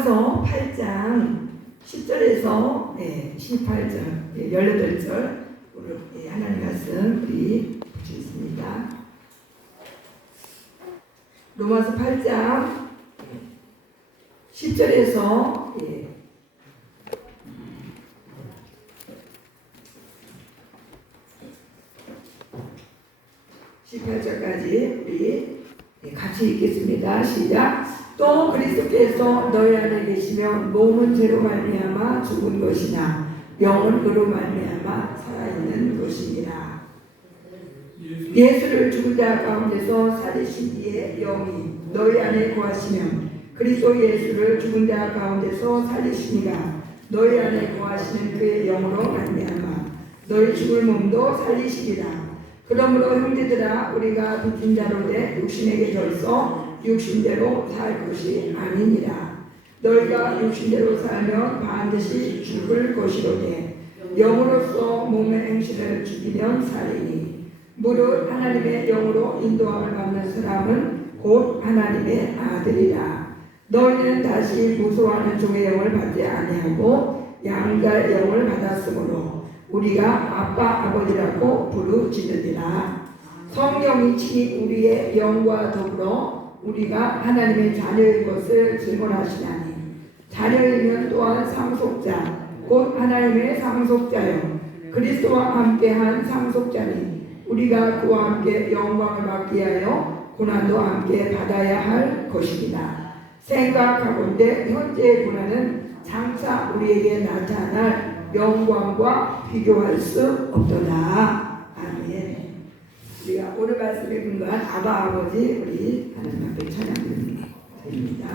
로마서 8장 10절에서 18절, 18절 하나님 말씀 우리 보시겠습니다. 로마서 8장 10절에서 18절까지 우리 같이 읽겠습니다. 시작. 또 그리스도께서 너희 안에 계시면 몸은 죄로 말미암아 죽은 것이나 영은 그로 말미암아 살아있는 것이니라. 예수를 죽은 자 가운데서 살리신 이의 영이 너희 안에 거하시면 그리스도 예수를 죽은 자 가운데서 살리시니가 너희 안에 거하시는 그의 영으로 말미암아 너희 죽을 몸도 살리시리라. 그러므로 형제들아 우리가 빚진 자로 돼 육신에게 절서 육신대로 살 것이 아니니라. 너희가 육신대로 살면 반드시 죽을 것이로되 영으로서 몸의 행실을 죽이면 살리니 무릇 하나님의 영으로 인도함을 받는 사람은 곧 하나님의 아들이라. 너희는 다시 무소하는 종의 영을 받지 아니하고 양자의 영을 받았으므로 우리가 아빠 아버지라고 부르짖느니라. 성령이 친히 우리의 영과 더불어 우리가 하나님의 자녀의 것을 증언하시나니 자녀이면 또한 상속자 곧 하나님의 상속자요 그리스도와 함께한 상속자니 우리가 그와 함께 영광을 받기 위하여 고난도 함께 받아야 할 것입니다. 생각하건대 현재의 고난은 장차 우리에게 나타날 영광과 비교할 수 없도다. 아멘. 우리가 오늘 말씀에 근거한 아바 아버지 우리 하나님 앞에 찬양드립니다.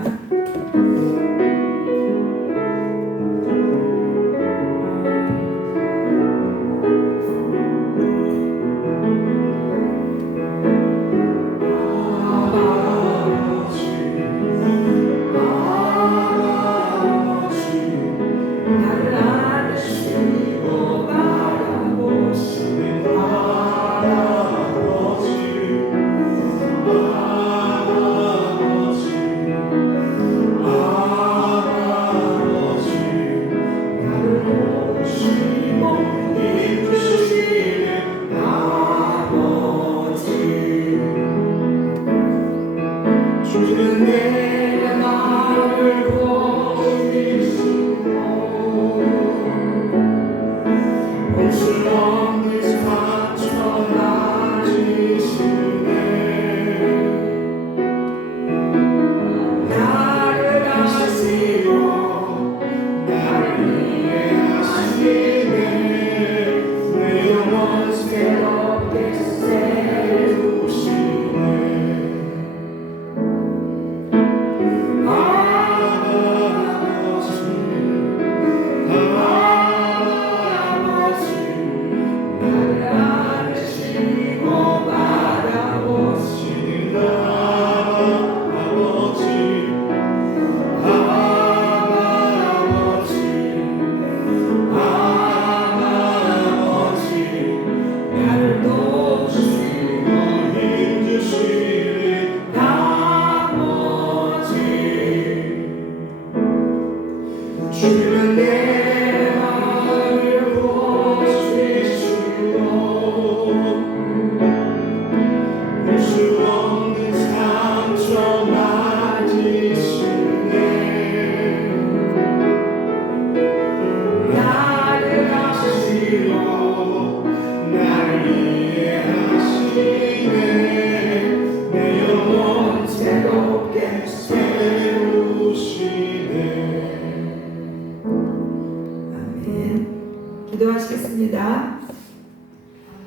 기도하시겠습니다.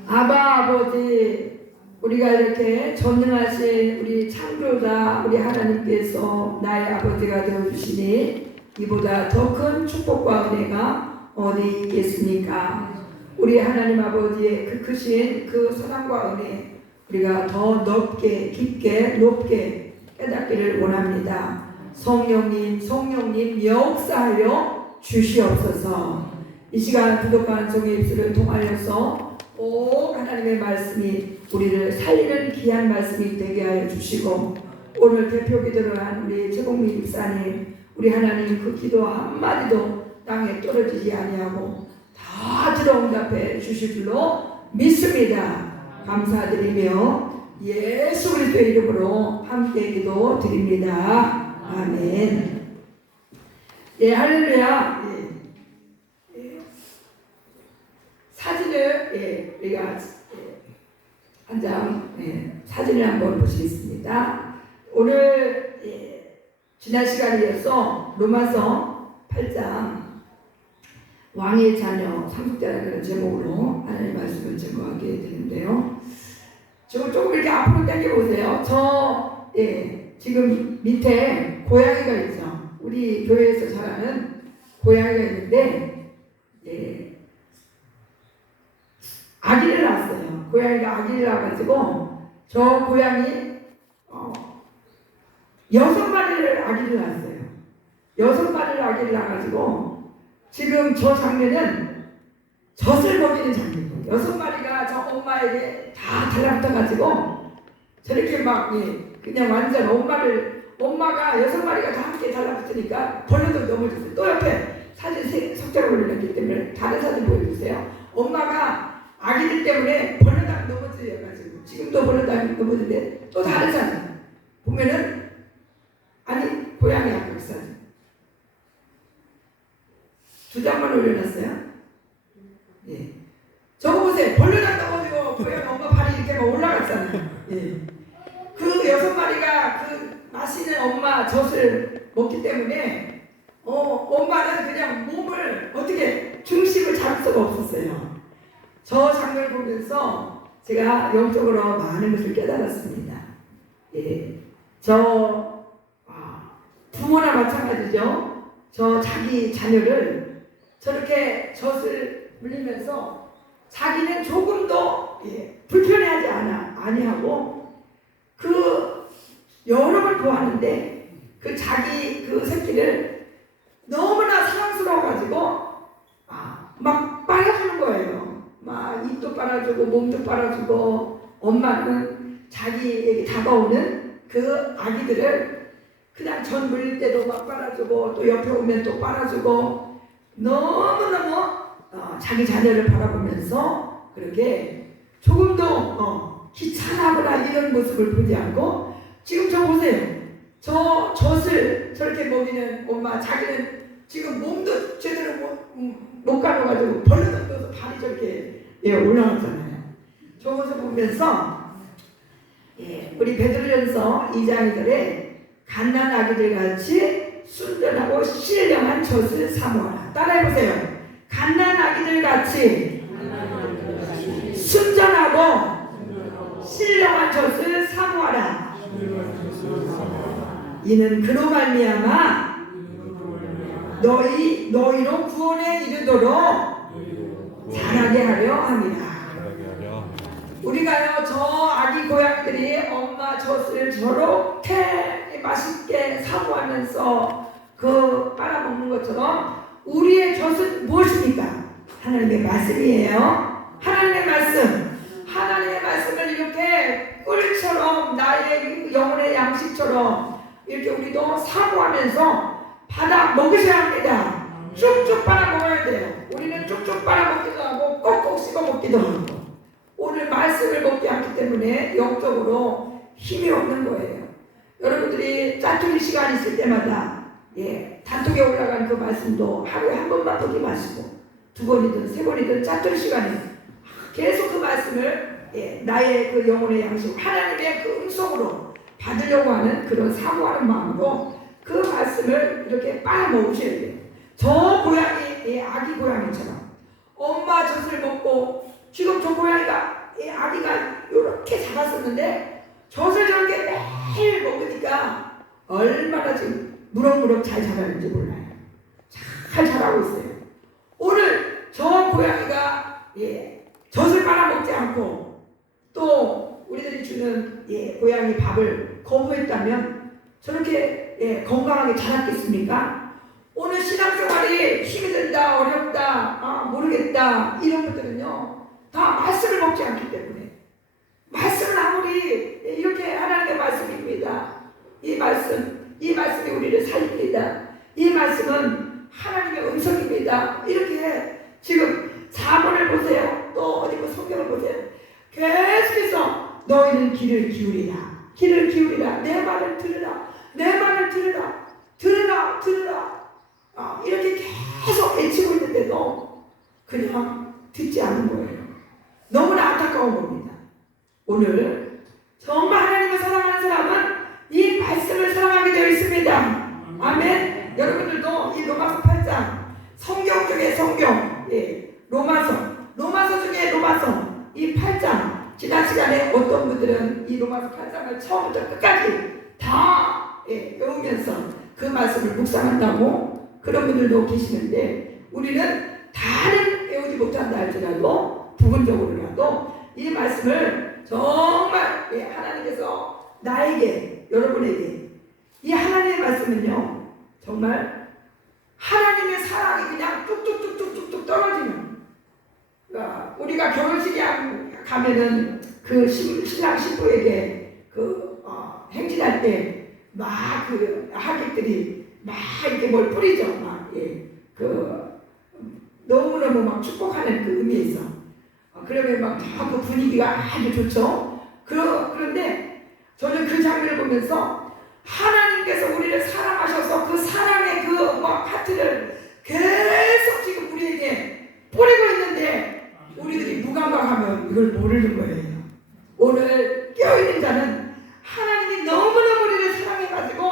아바 아버지, 우리가 이렇게 전능하신 우리 창조자 우리 하나님께서 나의 아버지가 되어주시니 이보다 더 큰 축복과 은혜가 어디 있겠습니까? 우리 하나님 아버지의 그 크신 그 사랑과 은혜 우리가 더 넓게 깊게 높게 깨닫기를 원합니다. 성령님 역사하여 주시옵소서. 이 시간 부족한 종의 입술을 통하여서 꼭 하나님의 말씀이 우리를 살리는 귀한 말씀이 되게 하여 주시고 오늘 대표 기도를 한 우리 최봉민 집사님 우리 하나님 그 기도 한마디도 땅에 떨어지지 아니하고 다 들어응답해 주실 줄로 믿습니다. 감사드리며 예수 그리스도의 이름으로 함께 기도 드립니다. 아멘. 예, 할렐루야. 사진을 우리가 한 장 사진을 한번 보시겠습니다. 오늘 지난 시간에 이어서 로마서 8장 왕의 자녀 상속자라는 제목으로 하나님의 말씀을 제공하게 되는데요. 조금 이렇게 앞으로 당겨보세요. 지금 밑에 고양이가 있죠. 우리 교회에서 자라는 고양이가 있는데 아기를 낳았어요. 고양이가 아기를 낳아가지고 저 고양이 6마리를 아기를 낳았어요. 6마리를 아기를 낳아가지고 지금 저 장면은 젖을 먹이는 장면이에요. 6마리가 저 엄마에게 다 달라붙어가지고 저렇게 막 그냥 완전 엄마가 6마리가 다 함께 달라붙으니까 벌레도 넘어졌어요. 또 옆에 사진 석자로 올려놨기 때문에 다른 사진 보여주세요. 엄마가 아기들 때문에 벌레당 넘어져가지고 지금도 벌레당 넘어지는데 또 다른 사진 보면은 고양이 아까 그 사진 2장만 올려놨어요. 저거 보세요. 벌레당 넘어지고 고양이 엄마 발이 이렇게 막 올라갔잖아요. 그 6마리가 그 맛있는 엄마 젖을 먹기 때문에 엄마는 그냥 몸을 어떻게 중심을 잡을 수가 없었어요. 저 장면을 보면서 제가 영적으로 많은 것을 깨달았습니다. 부모나 마찬가지죠. 저 자기 자녀를 저렇게 젖을 물리면서 자기는 조금도 불편해하지 아니하고 여러 번 보았는데 자기 새끼를 너무나 사랑스러워가지고 막 빨아주는 거예요. 막 입도 빨아주고 몸도 빨아주고 엄마는 자기에게 다가오는 그 아기들을 그냥 전 물릴 때도 막 빨아주고 또 옆에 오면 또 빨아주고 너무너무 자기 자녀를 바라보면서 그렇게 조금도 귀찮아하거나 이런 모습을 보지 않고 지금 저 보세요. 저 젖을 저렇게 먹이는 엄마 자기는 지금 몸도 제대로 못 가려가지고 벌레도 떠서 발이 저렇게 올라왔잖아요. 저 모습 보면서 우리 베드로전서 2장 2절에 갓난 아기들 같이 순전하고 신령한 젖을 사모하라. 따라해보세요. 갓난 아기들 같이 순전하고 신령한 젖을 사모하라. 이는 그로 말미암아 너희로 구원에 이르도록 자라게 하려 합니다. 우리가요 저 아기 고양이들이 엄마 젖을 저렇게 맛있게 사모하면서 빨아먹는 것처럼 우리의 젖은 무엇입니까? 하나님의 말씀이에요. 하나님의 말씀을 이렇게 꿀처럼 나의 영혼의 양식처럼 이렇게 우리도 사모하면서 받아 먹으셔야 합니다. 쭉쭉 빨아 먹어야 돼요. 우리는 쭉쭉 빨아 먹기도 하고 꼭꼭 씹어 먹기도 하고 오늘 말씀을 먹지 않기 때문에 영적으로 힘이 없는 거예요. 여러분들이 짜투리 시간 있을 때마다 단톡에 올라간 그 말씀도 하루에 한 번만 보기 마시고 2번이든 3번이든 짜투리 시간에 계속 그 말씀을 나의 그 영혼의 양식 하나님의 그 음성으로 받으려고 하는 그런 사모하는 마음으로 그 말씀을 이렇게 빨아먹으셔야 돼요. 저 고양이, 아기 고양이처럼 엄마 젖을 먹고 지금 저 고양이가 아기가 이렇게 자랐었는데 젖을 저렇게 매일 먹으니까 얼마나 지금 무럭무럭 잘 자라는지 몰라요. 잘 자라고 있어요. 오늘 저 고양이가 젖을 빨아먹지 않고 또 우리들이 주는 고양이 밥을 거부했다면 저렇게 건강하게 자랐겠습니까? 오늘 신앙생활이 힘이 든다, 어렵다, 모르겠다 이런 분들은요 다 말씀을 먹지 않기 때문에 말씀은 아무리 이렇게 하나님의 말씀입니다. 이 말씀이 우리를 살립니다. 이 말씀은 하나님의 음성입니다. 이렇게 지금 4번을 보세요. 또 어디 성경을 보세요. 계속해서 너희는 귀를 기울이라. 귀를 기울이라. 내 말을 들으라. 내 말을 들으라. 들으라. 들으라. 이렇게 계속 외치고 있는데도 그냥 듣지 않는 거예요. 너무나 안타까운 겁니다. 오늘 정말 하나님을 사랑하는 사람은 이 말씀을 사랑하게 되어 있습니다. 아멘. 여러분들도 이 로마서 8장 성경 중에 성경, 로마서 중에 로마서 이 8장, 지난 시간에 어떤 분들은 이 로마서 8장을 처음부터 끝까지 다 외우면서 그 말씀을 묵상한다고 그런 분들도 계시는데, 우리는 다는 외우지 못한다 할지라도 부분적으로라도 이 말씀을 정말 하나님께서 나에게, 여러분에게 이 하나님의 말씀은요 정말 하나님의 사랑이 그냥 뚝뚝뚝뚝뚝 떨어지는, 그러니까 우리가 결혼식에 가면은 그 신랑 신부에게 행진할 때 막 그 하객들이 막 이렇게 뭘 뿌리죠. 막 너무너무 막 축복하는 그 의미에서 그러면 막 그 분위기가 아주 좋죠. 그런데 저는 그 장면을 보면서 하나님께서 우리를 사랑하셔서 그 사랑의 그 하트를 계속 지금 우리에게 뿌리고 있는데 우리들이 무감각하면 이걸 모르는 거예요. 오늘 깨어있는 자는 하나님이 너무너무 우리를 사랑해가지고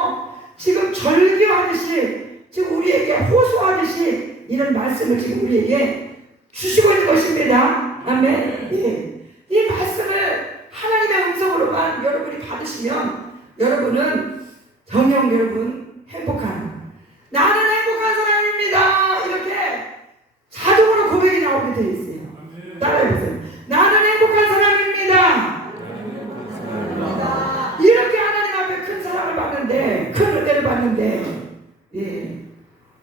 지금 절규하듯이, 지금 우리에게 호소하듯이 이런 말씀을 지금 우리에게 주시고 있는 것입니다. 아멘. 이 말씀을 하나님의 음성으로만 여러분이 받으시면 여러분은 정녕 여러분 행복한, 나는 행복한 사람입니다, 이렇게 자동으로 고백이 나오게 되어 있어요. 따라해보세요. 나는 행복한 사람입니다. 이렇게 하나님 앞에 큰 사랑을 받는데, 큰 은혜를 받는데,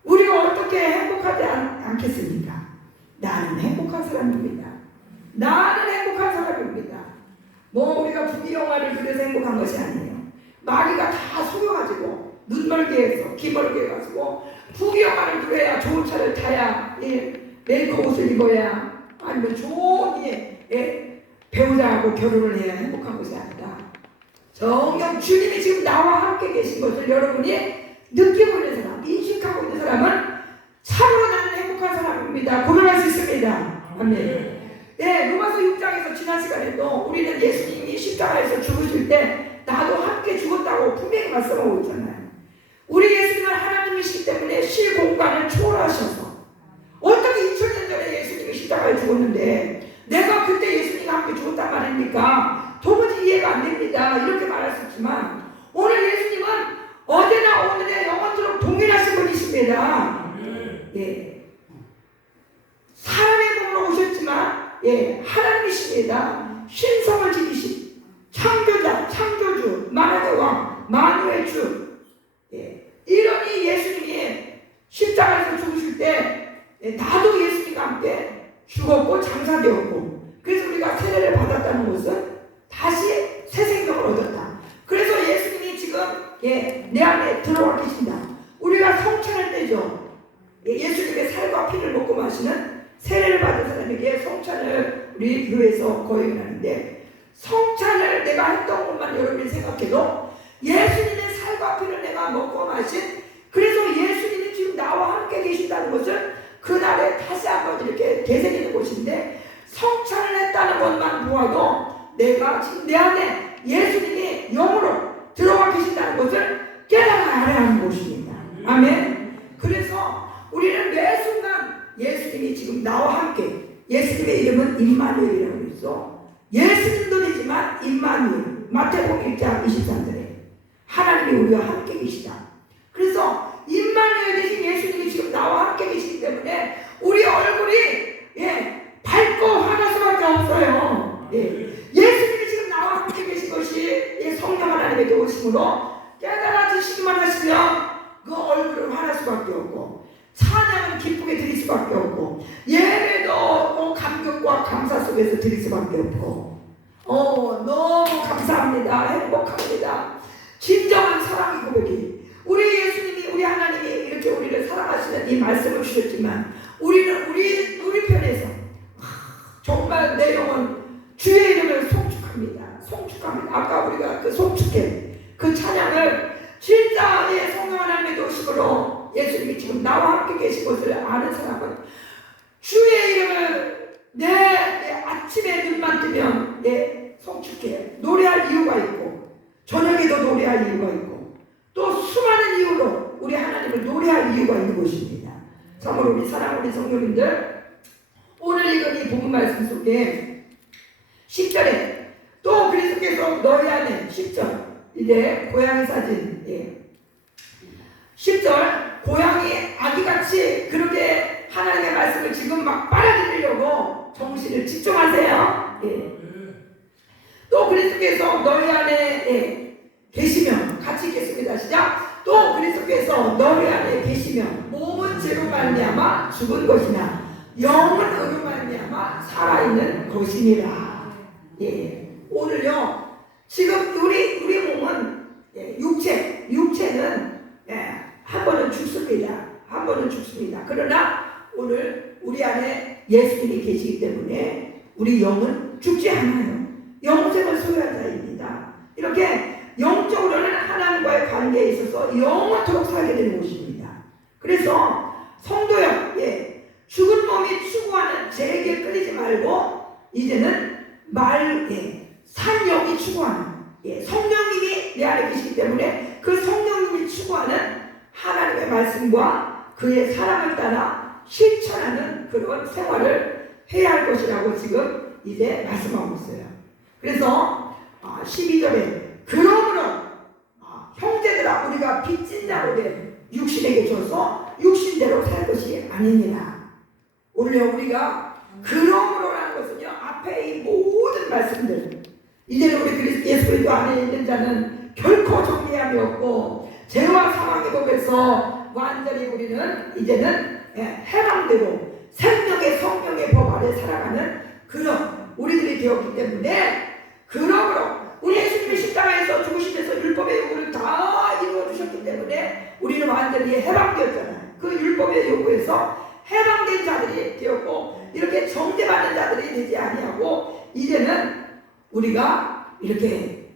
우리가 어떻게 행복하지 않겠습니까? 나는 행복한 사람입니다. 나는 행복한 사람입니다. 우리가 부귀영화를 그래서 행복한 것이 아니에요. 마귀가 다 속여가지고 눈멀게 해서 귀멀게 해가지고 부귀영화를 누려야, 좋은 차를 타야, 메이커 옷을 입어야, 아니면 좋은 배우자하고 결혼을 해야 행복한 것이 아니라, 정녕 주님이 지금 나와 함께 계신 것을 여러분이 느끼고 있는 사람, 인식하고 있는 사람은 참으로 나는 행복한 사람입니다. 고백할 수 있습니다. 아멘. 로마서 6장에서 지난 시간에도 우리는 예수님이 십자가에서 죽으실 때 나도 함께 죽었다고 분명히 말씀하고 있잖아요. 우리 예수님은 하나님이시기 때문에 시공간을 초월하셔서, 어떻게 2000년 전에 예수님이 십자가에 죽었는데 내가 그때 예수님과 함께 죽었단 말입니까? 도무지 이해가 안 됩니다. 이렇게 말할 수 있지만 오늘 예수님은 어제나 오늘에 영원토록 동일하신 분이십니다. 사람의 몸으로 오셨지만 하나님이십니다. 신성을 지니신 창조자, 창조주, 만왕의 왕, 만유의 주, 이런 이 예수님이 십자가에서 죽으실 때 나도 예수님과 함께 죽었고 장사되었고, 그래서 우리가 세례를 받았다는 것은 다시 새 생명을 얻었다. 그래서 예수님이 지금 내 안에 들어와 계신다. 우리가 성찬할 때죠. 예수님의 살과 피를 먹고 마시는 세례를 받은 사람에게 성찬을 우리 교회에서 거행을 하는데, 성찬을 내가 했던 것만 여러분이 생각해도 예수님의 살과 피를 내가 먹고 마신, 그래서 예수님이 지금 나와 함께 계신다는 것을 그날에 다시 한번 이렇게 되새기는 것인데, 성찬을 했다는 것만 보아도 내가 지금 내 안에 예수님이 영으로 들어와 계신다는 것을 깨달아야 하는 것입니다. 아멘. 그래서 우리는 매 순간 예수님이 지금 나와 함께, 예수님의 이름은 임마누엘이라고 있어. 예수님도 되지만 임마누엘, 마태복음 1장 23절에 하나님이 우리와 함께 계시다. 그래서 임마누엘 되신 예수님이 지금 나와 함께 계시기 때문에 우리 얼굴이 밝고 환할 수밖에 없어요. 예수님이 지금 나와 함께 계신 것이 성령 하나님의 도우심으로 깨달아지시기만 하시면 그 얼굴은 환할 수밖에 없고, 찬양은 기쁘게 드릴 수밖에 없고, 예배도 감격과 감사 속에서 드릴 수밖에 없고, 너무 감사합니다. 행복합니다. 진정한 사랑의 고백이, 우리 예수님이, 우리 하나님이 이렇게 이렇게 우리를 사랑하시는 이 말씀을 주셨지만 우리는 우리 편에서 정말 내 영혼 주의 이름을 송축합니다. 아까 우리가 그 송축해 그 찬양을 진짜 내 성령 하나님의 도심으로 예수님이 지금 나와 함께 계신 것을 아는 사람은 주의 이름을 내 아침에 눈만 뜨면 송축해 노래할 이유가 있고 저녁에도 노래할 이유가 있고 또 수많은 이유로 우리 하나님을 노래할 이유가 있는 것입니다. 참으로 우리 사랑하는 성도님들, 오늘 읽은 이 본문 말씀 속에 10절에 또 그리스도께서 너희 안에 10절 이제 고양이 사진 10절 고양이 아기같이 그렇게 하나님의 말씀을 지금 막 빨아들이려고 정신을 집중하세요. 또 그리스도께서 너희 안에 계시면 같이 읽겠습니다. 시작. 또 그리스도께서 너희 안에 계시면 몸은 죄로 말미암아 죽은 것이나 영은 의로 말미암아 살아있는 것이니라. 오늘요 지금 우리 몸은 육체는 한 번은 죽습니다. 그러나 오늘 우리 안에 예수님이 계시기 때문에 우리 영은 죽지 않아요. 영생을 소유한 자입니다. 이렇게 영적으로는 하나님과의 관계에 있어서 영원토록 살게 되는 것입니다. 그래서 성도여, 죽은 몸이 추구하는 죄에게 끌리지 말고 이제는 산 영이 추구하는 성령님이 내 안에 계시기 때문에 그 성령님이 추구하는 하나님의 말씀과 그의 사랑을 따라 실천하는 그런 생활을 해야 할 것이라고 지금 이제 말씀하고 있어요. 그래서 12절에 그러므로 형제들아 우리가 빚진 자로 된 육신에게 줘서 육신대로 살 것이 아니니라. 오늘요 우리가 그러므로라는 것은요 앞에 이 모든 말씀들 이제는 우리 예수 그리스도 안에 있는 자는 결코 정죄함이 없고 죄와 사망의 법에서 완전히 우리는 이제는 해방되고 생명의 성령의 법 아래 살아가는 그런 우리들이 되었기 때문에 그러므로 우리 예수님이 십자가에서 죽으시면서 율법의 요구를 다 이루어주셨기 때문에 우리는 완전히 해방되었잖아요. 그 율법의 요구에서 해방된 자들이 되었고 이렇게 정죄받는 자들이 되지 아니하고 이제는 우리가 이렇게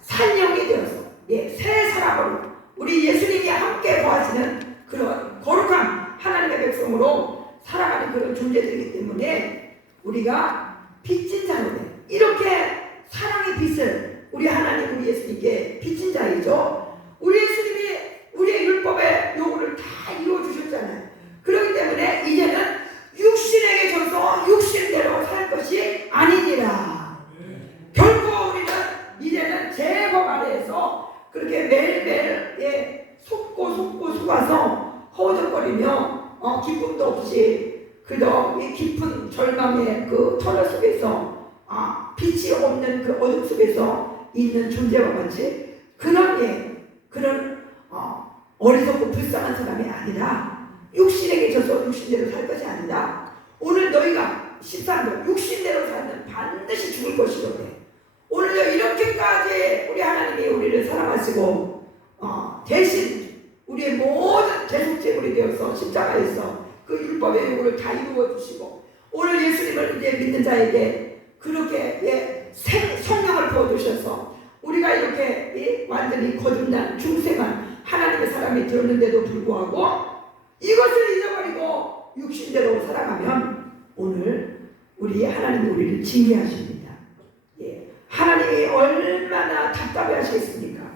산영이 되어서 새 사람으로 우리 예수님이 함께 거하시는 그런 거룩한 하나님의 백성으로 살아가는 그런 존재들이기 때문에 우리가 빚진 자로 이렇게 사랑의 빚을 우리 하나님 우리 예수님께 빚진 자이죠. 우리 예수님이 우리의 율법의 요구를 다 이루어주셨잖아요. 그렇기 때문에 이제는 육신에게 져서 육신대로 살 것이 아니니라. 결코 우리는 이제는 제 법 아래에서 그렇게 매일매일 속아서 허우적거리며 기쁨도 없이 그저 이 깊은 절망의 그 터널 속에서 빛이 없는 그 어둠 속에서 있는 존재와 같이 그런 어리석고 불쌍한 사람이 아니라 육신에게 져서 육신대로 살 것이 아니라 오늘 너희가 13절 육신대로 살면 반드시 죽을 것이로되 오늘요 이렇게까지 우리 하나님이 우리를 사랑하시고 대신 우리의 모든 대속제물이 되어서 십자가에서 그 율법의 요구를 다 이루어 주시고 오늘 예수님을 이제 믿는 자에게 그렇게 성령을 부어주셔서 우리가 이렇게 완전히 거듭난 중생한 하나님의 사람이 되었는데도 불구하고 이것을 잊어버리고 육신대로 살아가면 오늘 우리 하나님이 우리를 징계하십니다. 하나님이 얼마나 답답해 하시겠습니까?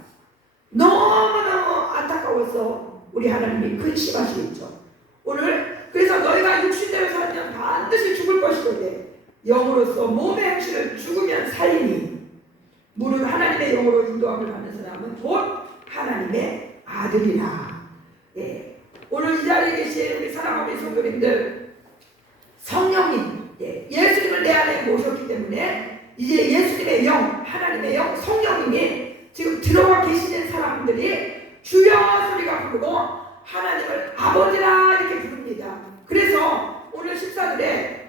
너무너무 안타까워서 우리 하나님이 근심하시겠죠. 오늘 그래서 너희가 육신대로 살면 반드시 죽을 것이거든 영으로서 몸의 행실을 죽으면 살리니 무릇 하나님의 영으로 인도함을 받는 사람은 곧 하나님의 아들이라. 오늘 이 자리에 계신 우리 사랑하는 성도님들 성령님 예수님을 내 안에 모셨기 때문에 이제 예수님의 영 하나님의 영 성령님이 지금 들어와 계시는 사람들이 주여 소리가 부르고 하나님을 아버지라 이렇게 부릅니다. 그래서 오늘 14절에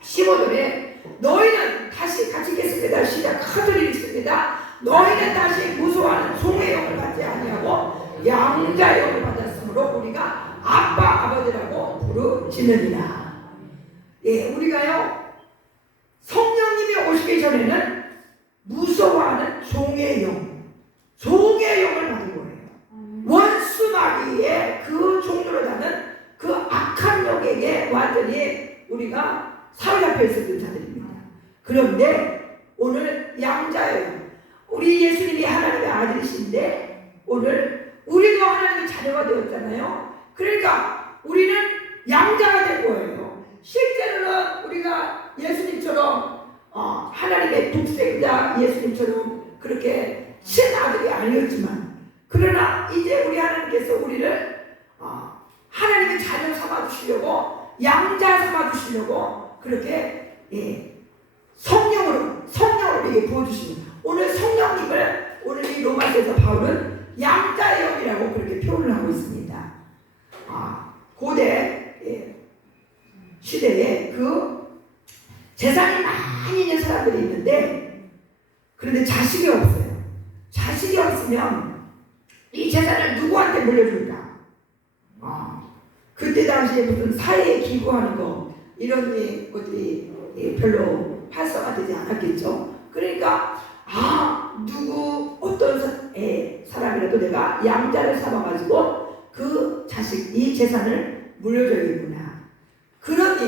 15절에 너희는 다시 같이 읽겠습니다. 시작 카드를 읽습니다. 너희는 다시 무소하는 종의 영을 받지 아니하고 양자의 영을 받았으므로 받았으므로 우리가 아빠 아버지라고 부르짖느니라. 예, 우리가요 성령님이 오시기 전에는 무서워하는 종의 영을 받은 거예요. 원수 마귀의 그 종로를 하는 그 악한 영에게 완전히 우리가 사로잡혀 있었던 자들입니다. 그런데 오늘 양자예요. 우리 예수님이 하나님의 아들이신데 오늘 우리도 하나님의 자녀가 되었잖아요. 그러니까 우리는 양자가 된 거예요. 실제로는 우리가 예수님처럼 하나님의 독생자 예수님처럼 그렇게 친아들이 아니었지만, 그러나 이제 우리 하나님께서 우리를 하나님의 자녀 삼아주시려고, 양자 삼아주시려고 그렇게 성령으로 이게 부어주십니다. 오늘 성령님을 오늘 이 로마서에서 바울은 양자의 영이라고 그렇게 표현을 하고 있습니다. 고대 시대에 그 재산이 많이 있는 사람들이 있는데, 그런데 자식이 없어요. 자식이 없으면 이 재산을 누구한테 물려줄까? 그때 당시에 무슨 사회에 기부하는 거 이런 것들이 별로 활성화되지 않았겠죠. 그러니까 누구 어떤 사람이라도 내가 양자를 삼아가지고 그 자식 이 재산을 물려줘야겠구나, 그런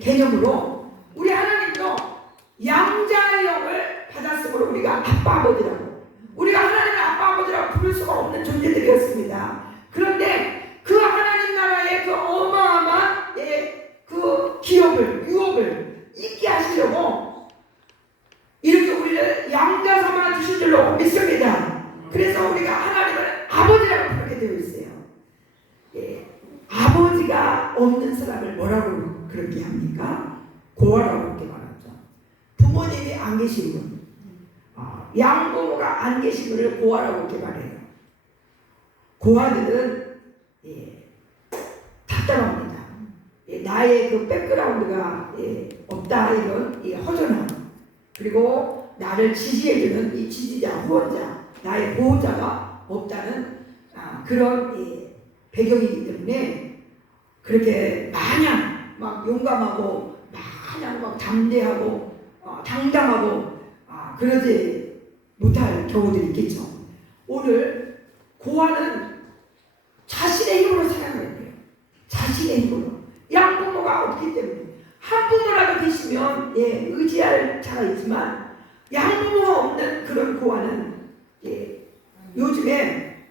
개념으로 우리 하나님도 양자의 영을 받았으므로 우리가 아빠 아버지라고, 우리가 하나님의 아빠 아버지라고 부를 수가 없는 존재들이었습니다. 그런데 그 하나님 나라의 그 어마어마한 그 유업을 잊게 하시려고 이렇게 우리를 양자 삼아 주실 줄로 믿습니다. 그래서 우리가 하나님을 아버지라고 부르게 되어 있어요. 아버지가 없는 사람을 뭐라고 그렇게 합니까? 고아라고 그렇게 말하죠. 부모님이 안 계신 분, 양부모가 안 계신 분을 고아라고 그렇게 말해요. 고아들은 답답합니다. 나의 그 백그라운드가 없다, 이런 허전함, 그리고 나를 지지해주는 이 지지자, 후원자, 나의 보호자가 없다는 그런 배경이기 때문에 그렇게 마냥 막 용감하고 마냥 막 담대하고 당당하고 그러지 못할 경우들이 있겠죠. 오늘 고아는 자신의 힘으로 살아가야 돼요. 자신의 힘으로. 양부모가 없기 때문에. 한부모라도 계시면 의지할 자가 있지만, 양부모가 없는 그런 고아는 요즘에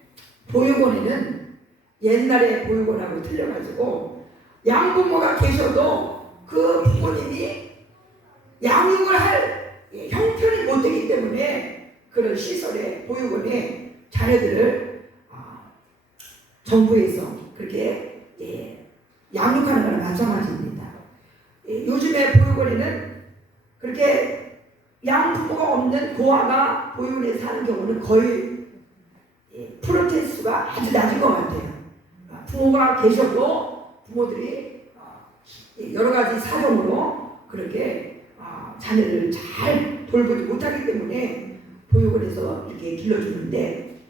보육원에는 옛날에 보육원하고 틀려가지고 양부모가 계셔도 그 부모님이 양육을 할 형편이 못 되기 때문에 그런 시설에, 보육원에 자녀들을 정부에서 그렇게 양육하는 거랑 마찬가지입니다. 요즘에 보육원에는 그렇게 양부모가 없는 고아가 보육원에 사는 경우는 거의 프로테스 수가 아주 낮은 것 같아요. 부모가 계셔도 부모들이 여러 가지 사정으로 그렇게 자녀를 잘 돌보지 못하기 때문에 보육원에서 이렇게 길러주는데,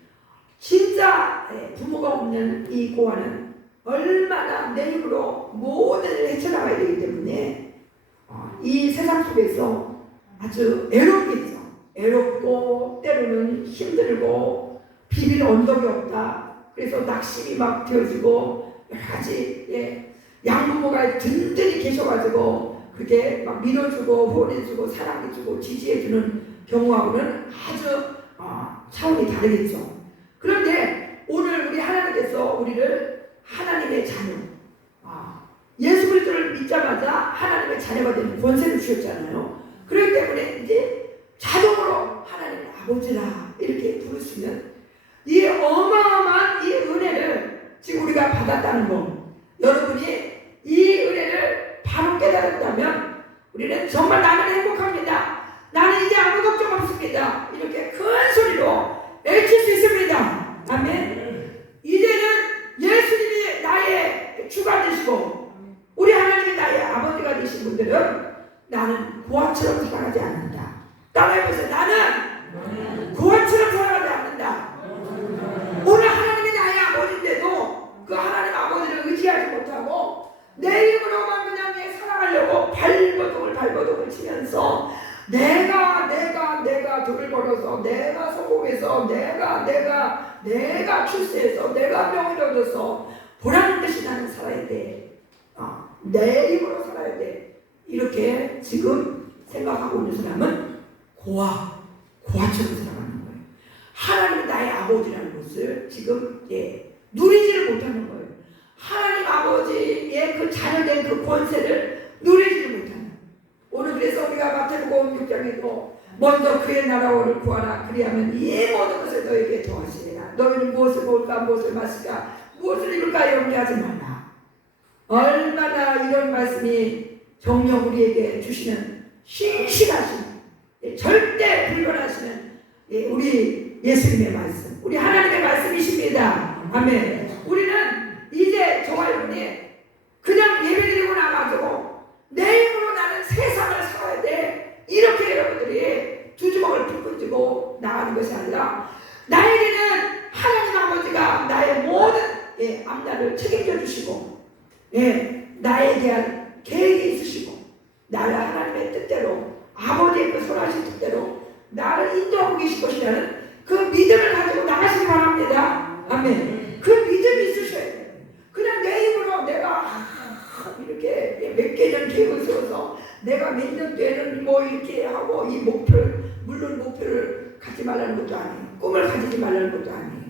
진짜 부모가 없는 이 고아는 얼마나 내 힘으로 모든 일을 헤쳐나가야 되기 때문에 이 세상 속에서 아주 애롭겠죠. 애롭고 때로는 힘들고 비빌 언덕이 없다. 그래서 낙심이 막 되어지고 여러 가지 양부모가 든든히 계셔가지고 그렇게 막 밀어주고 후원해주고 사랑해주고 지지해주는 경우하고는 아주 차원이 다르겠죠. 그런데 오늘 우리 하나님께서 우리를 하나님의 자녀, 예수 그리스도를 믿자마자 하나님의 자녀가 되는 권세를 주셨잖아요. 그렇기 때문에 이제 자동으로 하나님 아버지라 이렇게 부르시면 이 어마어마한 이 은혜를 지금 우리가 받았다는 거, 여러분이 이 은혜를 바로 깨달았다면 우리는 정말 나는 행복합니다, 나는 이제 아무 걱정 없습니다, 이렇게 큰 소리로 외칠 수 있습니다. 아멘. 이제는 예수님이 나의 주가 되시고 우리 하나님이 나의 아버지가 되신 분들은 나는 고아처럼 살아가지 않는다. 따라해보세요. 나는 고아처럼 살아가지 않는다. 오늘 하나님이 나의 아버지인데도 입으로만 그냥 살아가려고 발버둥을 치면서 내가 돈을 벌어서 내가 성공해서 내가 출세해서 내가 명예를 얻어서 보라는 듯이 나는 살아야 돼. 내 입으로 살아야 돼. 이렇게 지금 생각하고 있는 사람은 고아처럼 살아가는 거예요. 하나님이 나의 아버지라는 것을 지금 누리지를 못하는 거예요. 하나님 아버지의 그 자녀된 그 권세를 누리지를 못하는. 오늘 그래서 우리가 마태복음 6장에도 먼저 그의 나라를 구하라. 그리하면 이 모든 것을 너에게 더하시리라. 너희는 무엇을 먹을까, 무엇을 마실까, 무엇을 입을까 염려하지 말라. 얼마나 이런 말씀이 정녕 우리에게 주시는 신실하신, 절대 불변하시는 우리 예수님의 말씀, 우리 하나님의 말씀이십니다. 아멘. 우리는 이제 저와 여러분이 그냥 예배드리고 나가지고 내 힘으로 나는 세상을 살아야 돼, 이렇게 여러분들이 두 주먹을 붙고 쥐고 나가는 것이 아니라, 나에게는 하나님 아버지가 나의 모든 앞날을 책임져 주시고 나에 대한 계획이 있으시고, 나를 하나님의 뜻대로, 아버지의 그 선하신 뜻대로 나를 인도하고 계실 것이라는 그 믿음을 가지고 나가시기 바랍니다. 아멘. 그 믿음이 있으셔야 돼요. 그냥 내 힘으로 내가 이렇게 몇 개년 계획을 세워서 내가 몇 년 뒤에는 뭐 이렇게 하고, 이 목표를, 물론 목표를 갖지 말라는 것도 아니에요. 꿈을 가지지 말라는 것도 아니에요.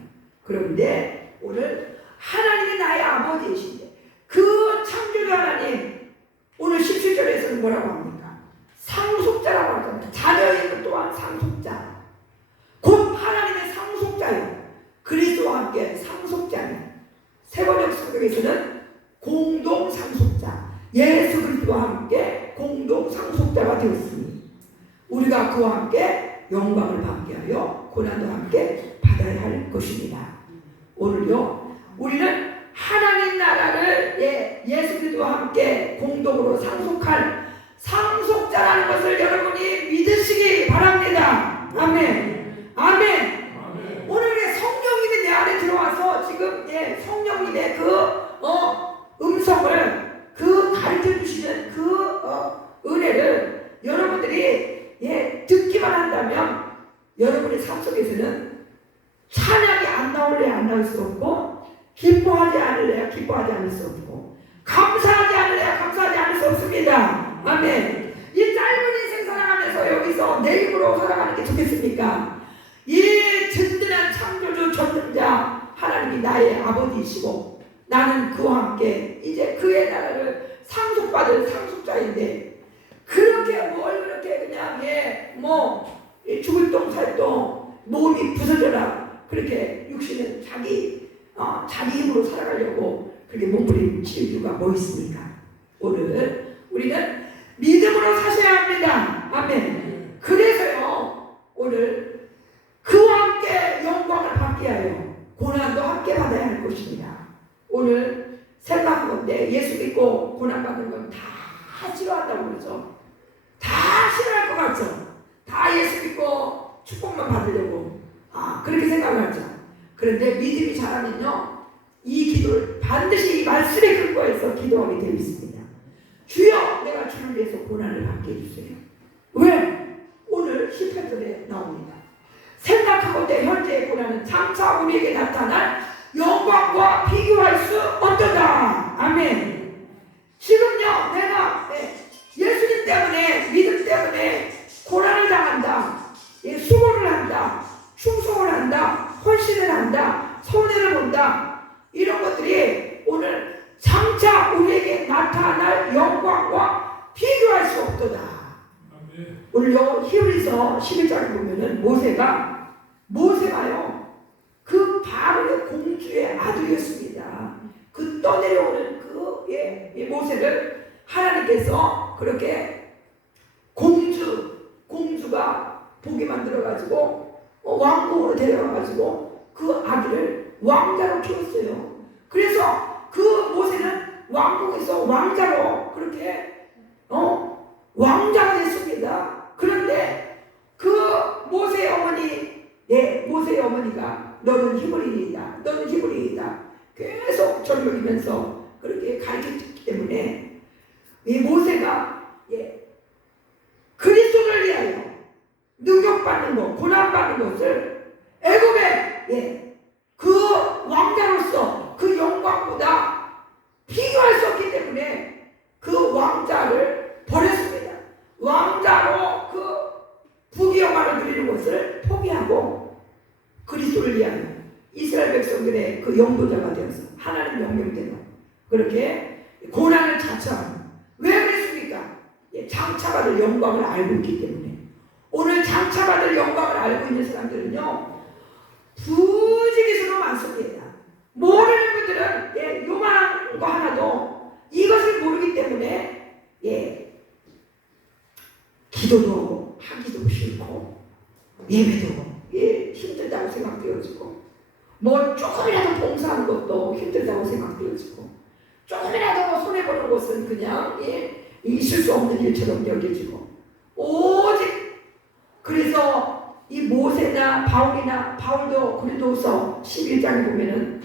그런데 오늘 하나님이 나의 아버지이신데, 그 창조주 하나님, 오늘 17절에서는 뭐라고 합니까? 상속자라고 하잖아요. 자녀의 것 또한 상속자, 곧 하나님의 상속자예요. 그리스도와 함께 상속자예요. 세번역 성경에서는 공동 상속자, 예수 그리스도와 함께 공동 상속자가 되었으니 우리가 그와 함께 영광을 받게 하여 고난도 함께 받아야 할 것입니다. 오늘요, 우리는 하나님 나라를 예수 그리스도와 함께 공동으로 상속할 상속자라는 것을 여러분이 믿으시기 바랍니다. 아멘. 아멘. 오늘 성령님이 내 안에 들어와서 지금 성령님의 그 음성을, 그 가르쳐 주시는 그 은혜를 여러분들이 듣기만 한다면 여러분의 삶 속에서는 찬양이 안 나올래야 안 나올 수 없고, 기뻐하지 않을래야 기뻐하지 않을 수 없고, 감사하지 않을래야 감사하지 않을 수 없습니다. 아멘. 이 짧은 인생 살아가면서 여기서 내 힘으로 살아가는 게 좋겠습니까? 이 든든한 창조주 전능자 하나님이 나의 아버지이시고, 나는 그와 함께 이제 그의 나라를 상속받을 상속자인데, 그렇게 뭘 그렇게 그냥 죽을 똥 살 똥 몸이 부서져라 그렇게 육신은 자기 힘으로 살아가려고 그렇게 몸부림칠 이유가 뭐 있습니까? 오늘 우리는 믿음으로 사셔야 합니다. 아멘. 그래서요, 오늘 그와 함께 영광을 받게 하여 고난도 함께 받아야 할 것입니다. 오늘 생각한 건데, 예수 믿고 고난받는 건 다 싫어한다고 그러죠. 다 싫어할 것 같죠. 다 예수 믿고 축복만 받으려고 그렇게 생각하죠. 그런데 믿음이 자라면요, 이 기도를 반드시 이 말씀에 근거해서 기도하게 되어 있습니다. 주여, 내가 주를 위해서 고난을 받게 해주세요. 왜? 오늘 18절에 나옵니다. 생각하건대 현재의 고난은 장차 우리에게 나타날 영광과 비교할 수 없도다. 아멘. 지금요, 내가 예수님 때문에, 믿음 때문에 고난을 당한다, 수고를 한다, 충성을 한다, 헌신을 한다, 손해를 본다, 이런 것들이 오늘 장차 우리에게 나타날 영광과 비교할 수 없도다. 오늘요, 히브리서 11장을 보면은 모세가요 그 바로의 공주의 아들이었습니다. 그 떠내려오는 그 모세를 하나님께서 그렇게 공주가 복이 만들어가지고 왕궁으로 데려가가지고 그 아들을 왕자로 키웠어요. 그래서 그 모세는 왕궁에서 왕자로 그렇게 왕자가 됐습니다. 그런데 그 모세의 어머니가 너는 히브리인이다, 너는 히브리인이다 계속 젊으면서 그렇게 가르쳤기 때문에 이 모세가 그리스도를 위하여 능욕받는 것, 고난받는 것을 애굽의 그 왕자로서 그 영광보다 비교할 수 없기 때문에 그 왕자를 버렸습니다. 왕자로 그 부귀영화를 누리는 것을 포기하고 그리스도를 위하여 이스라엘 백성들의 그 영도자가 되어서 하나님 명령대로 그렇게 고난을 자처하는. 왜 그랬습니까? 장차받을 영광을 알고 있기 때문에. 오늘 장차받을 영광을 알고 있는 사람들은요 부지기수로 많습니다. 모르는 분들은 요만한 거 하나도 이것을 모르기 때문에 기도도 하기도 싫고 예배도 힘들다고 생각되어지고 뭐 조금이라도 봉사하는 것도 힘들다고 생각되어지고 조금이라도 손해보는 것은 그냥 있을 수 없는 일처럼 여겨지고 오직 그래서 이 모세나 바울도 고린도후서 11장에 보면은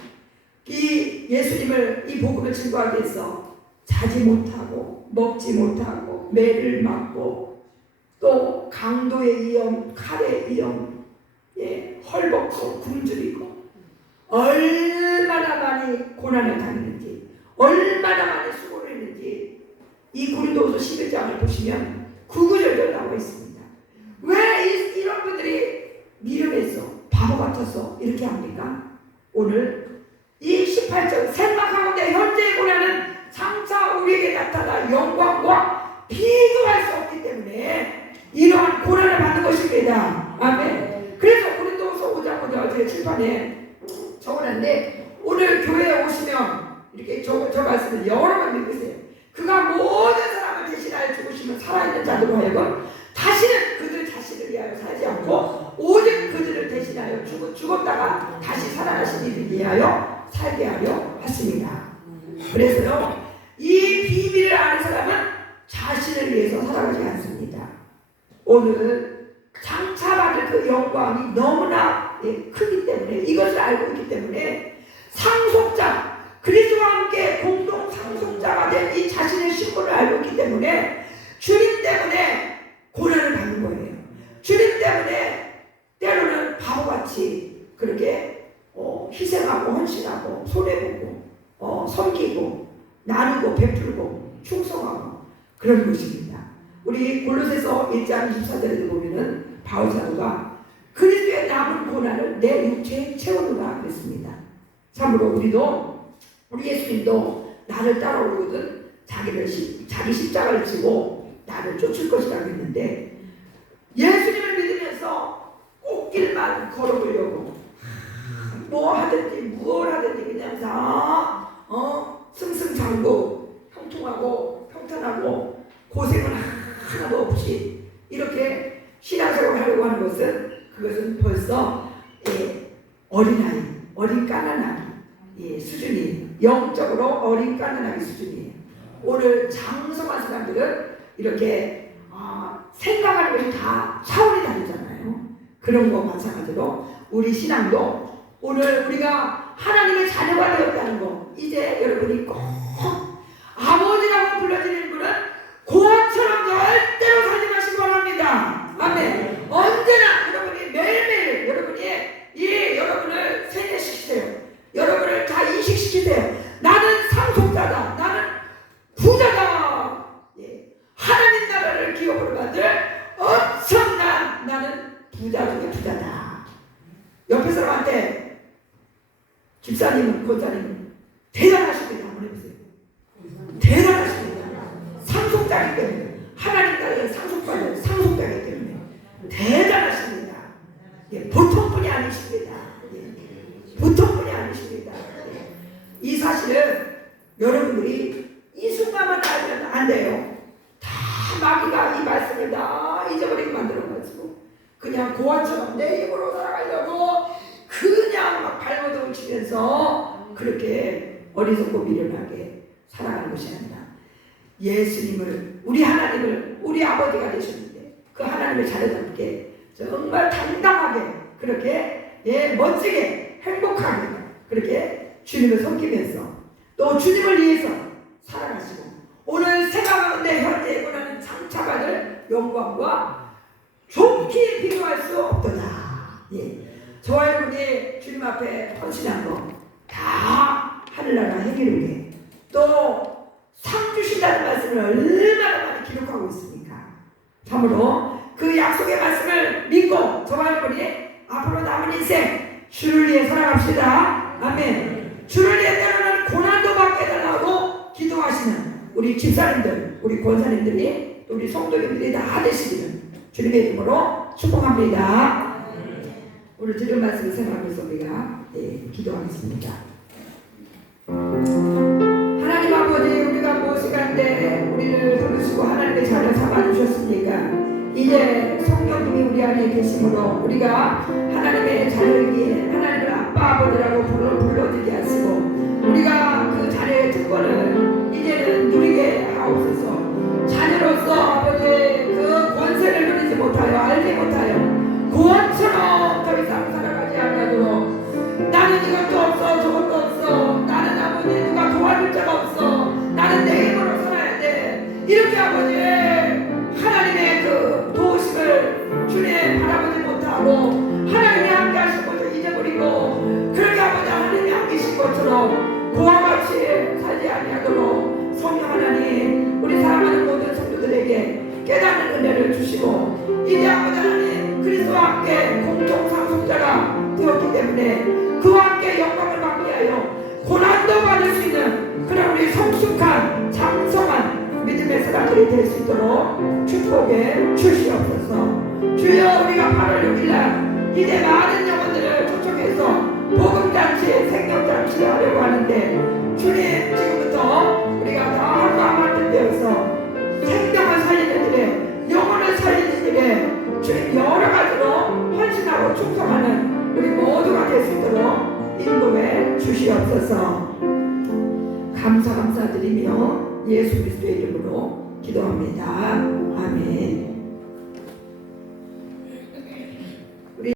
이 예수님을 이 복음을 증거하기 위해서 자지 못하고 먹지 못하고 매를 맞고 또 강도의 위험, 칼의 위험, 헐벗고 굶주리고 얼마나 많이 고난을 당했는지 얼마나 많이 수고를 했는지 이 고린도후서 11장을 보시면 구구절절 나와 있습니다. 왜 이런 분들이 미련해서 바보 같아서 이렇게 합니까? 오늘 이 18절 생각하건대 현재의 고난은 장차 우리에게 나타날 영광과 비교할 수 없기 때문에 이러한 고난을 받는 것입니다. 아멘. 그래서 고린도후서 5장 5절 제 칠판에 적어놨는데 오늘 교회에 오시면 이렇게 저 말씀을 여러 번 읽으세요. 그가 모든 사람을 대신하여 죽으시면 살아있는 자들로 하여금 다시는 그들 자신을 위하여 살지 않고 오직 그들을 대신하여 죽었다가 다시 살아나신 이를 위하여 살게 하려 하십니다. 그래서요 이 비밀을 아는 사람은 자신을 위해서 살아가지 않습니다. 오늘 장차받을 그 영광이 너무나 크기 때문에 이것을 알고 있기 때문에 상속자 그리스도와 함께 공동 상속자가 된 이 자신의 신분을 알고 있기 때문에 주님 때문에 고난을 받는 거예요. 주님 때문에 때로는 바보같이 그렇게 희생하고 헌신하고 손해보고 섬기고 나누고 베풀고 충성하고 그런 것입니다. 우리 골로새서 1장 24절에도 보면은 바울 사도가 그리스도의 남은 고난을 내 육체에 채우노라 그랬습니다. 참으로 우리 예수님도 나를 따라오거든 자기 십자가를 지고 나를 쫓을 것이라고 했는데 예수님을 믿으면서 꽃길만 걸어보려고 뭐 하든지 무엇 하든지 그냥 다 승승장구 형통하고 평탄하고 고생은 하나도 없이 이렇게 신앙생활을 하려고 하는 그것은 벌써 어린아이, 어린 까난아기 수준이 영적으로 어린 까난아기 수준이에요. 오늘 장성한 사람들은 이렇게 생각하는 것이 다 차원이 다르잖아요. 그런 거 마찬가지로 우리 신앙도 오늘 우리가 하나님의 자녀가 되었다는 거 이제 여러분이 꼭 아버지라고 불러지는 분은 고아처럼 절대로 살지 마시기 바랍니다. 아멘. 언제나 여러분이 매일매일 여러분을 세뇌시키세요. 여러분을 다 인식시키세요. 나는 상속자다. 나는 부자다. 하나님 나라를 기업으로 받을 엄청난 나는 부자 중에 부자다. 옆에 사람한테 집사님은 권사님은 대단하십니다. 한번 해보세요. 대단하십니다. 상속자이기 때문에 하나님 나라의 상속자이기 때문에 대단하십니다. 보통분이 아니십니다. 보통분이 아니십니다. 이 사실은 여러분들이 이 순간만 알면 안 돼요. 다 마귀가 이 말씀을 다 잊어버리게 만들어가지고 그냥 고아처럼 내 입으로 살아가려고 그냥 막 발버둥을 치면서 그렇게 어리석고 미련하게 살아가는 것이 아니라 예수님을 우리 하나님을 우리 아버지가 되셨는데 그 하나님의 자녀답게 정말 당당하게 그렇게 멋지게 행복하게 그렇게 주님을 섬기면서 또 주님을 위해서 살아가시고 오늘 생각하는 영광과 존귀에 비교할 수 없도다. 예. 저와 여러분이 주님 앞에 헌신한 거 다 하늘나라 행위를 또 상 주신다는 말씀을 얼마나 많이 기록하고 있습니까? 참으로 그 약속의 말씀을 믿고 저와 여러분이 앞으로 남은 인생 주를 위해 살아갑시다. 아멘. 주를 위해 때로는 고난도 받게 해달라고 기도하시는 우리 집사님들, 우리 권사님들이, 우리 성도님들이 다 되시기를 주님의 이름으로 축복합니다. 오늘 들은 말씀을 생각하면서 우리가 기도하겠습니다. 하나님 아버지, 우리가 무엇이간데 우리를 부르시고 하나님의 자녀 삼아주셨습니까? 이제 성령님이 우리 안에 계심으로 우리가 하나님의 자녀이기에 하나님을 아빠 아버지라고 불러드리게 하시고 우리가 그 자녀의 특권을 이제는 누리게 하옵소서. 자녀로서 아버지의 그 권세를 누리지 못하여 알지 못하여 구원처럼 더 이상 살아가지 않도록 나는 이것도 없어 저것도 없어 나는 아버지 누가 도와줄 자가 없어 나는 내 힘으로 살아야 돼 이렇게 아버지 하나님의 그 도우심을 주님 바라보지 못하고 하나님이 함께 하신 것을 잊어버리고 그렇게 아버지 하나님이 함께 하신 것처럼 그와 같이 살지 아니하도록 성령 하나님 우리 사랑하는 모든 성도들에게 깨닫는 은혜를 주시고 이제 아버지 하나님 그리스도와 함께 공통 상속자가 되었기 때문에 그와 함께 영광을 받게 하여 고난도 받을 수 있는 그런 우리 성숙한 장성한 믿음의 사람들이 될 수 있도록 축복해 주시옵소서. 주여 우리가 8월 6일날 이제 많은 영혼들을 초청해서 복음잔치 생명잔치를 하려고 하는데 주님 지금부터 우리가 다 하루가 만든 데여서 생명을 살리는 일에 영혼을 살리는 일에 주님 여러 가지로 헌신하고 충성하는 우리 모두가 될 수 있도록 인도해 주시옵소서. 감사드리며 예수 그리스도의 이름으로 기도합니다. 아멘.